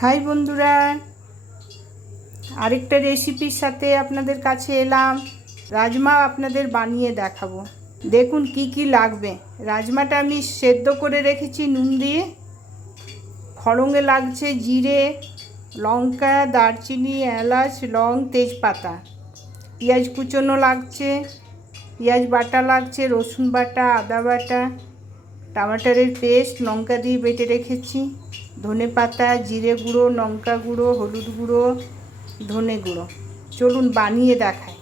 High বন্ধুরা, আরেকটা রেসিপির সাথে আপনাদের কাছে এলাম। রাজমা আপনাদের বানিয়ে দেখাবো। দেখুন কি কি লাগবে। রাজমাটা আমি সেদ্ধ করে রেখেছি নুন দিয়ে। ফড়ঙে লাগছে জিরে, লঙ্কা, দারচিনি, এলাচ, লং, তেজপাতা। পেঁয়াজ কুচোনো লাগছে, পেঁয়াজ বাটা লাগছে, রসুন বাটা, আদা বাটা, টমেটোর পেস্ট, লঙ্কা দিয়ে বেটে রেখেছি, ধনে পাতা, জিরে গুঁড়ো, লঙ্কা গুঁড়ো, হলুদ গুঁড়ো, ধনে গুঁড়ো। চলুন বানিয়ে দেখাই।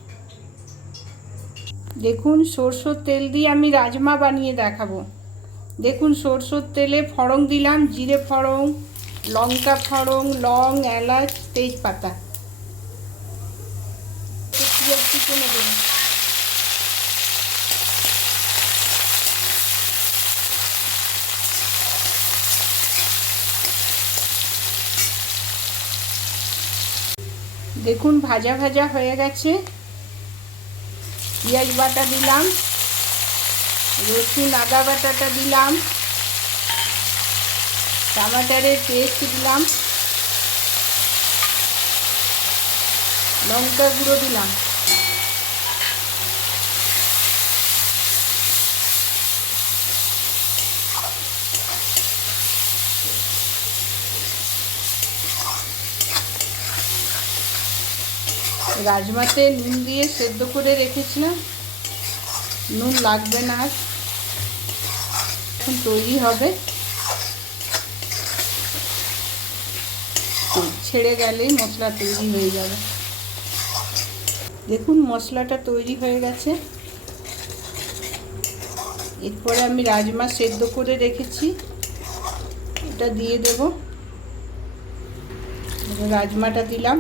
দেখুন সরষের তেল দিয়ে আমি রাজমা বানিয়ে দেখাবো। দেখুন সরষের তেলে ফড়ং দিলাম, জিরে ফড়ং, লঙ্কা ফড়ং, লং, এলাচ, তেজপাতা। পেঁয়াজ কুচোনো দেবো। দেখুন ভাজা ভাজা হয়ে গেছে। পেঁয়াজ বাটা দিলাম, রসুন আদা বাটাটা দিলাম, টমেটোর পেস্ট দিলাম, লঙ্কা গুঁড়ো দিলাম। রাজমাতে নুন দিয়ে সেদ্ধ করে রেখেছিলাম, নুন লাগবে না। এখন তৈরি হবে, ছেড়ে গেলেই মশলা তৈরি হয়ে যাবে। দেখুন মশলাটা তৈরি হয়ে গেছে। এরপরে আমি রাজমা সেদ্ধ করে রেখেছি, এটা দিয়ে দেব। রাজমাটা দিলাম,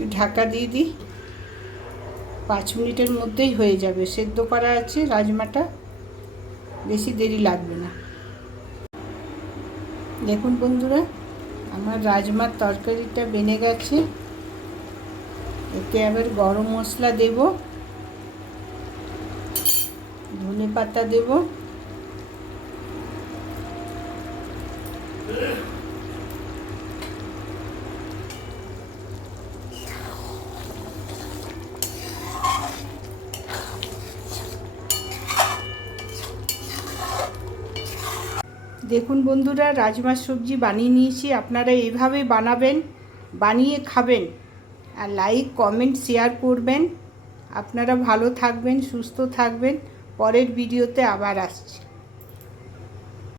একটু ঢাকা দিয়ে দিই। 5 মিনিটের মধ্যেই হয়ে যাবে। সেদ্ধ করা আছে রাজমাটা, বেশি দেরি লাগবে না। দেখুন বন্ধুরা, আমার রাজমার তরকারিটা বেনে গেছে। এতে আবার গরম মশলা দেব, ধনে পাতা দেব, দেখুন বন্ধুরা, রাজমার সবজি বানিয়ে নিয়েছি। আপনারা এইভাবে বানাবেন, বানিয়ে খাবেন, আর লাইক কমেন্ট শেয়ার করবেন। আপনারা ভালো থাকবেন, সুস্থ থাকবেন। পরের ভিডিওতে আবার আসছি।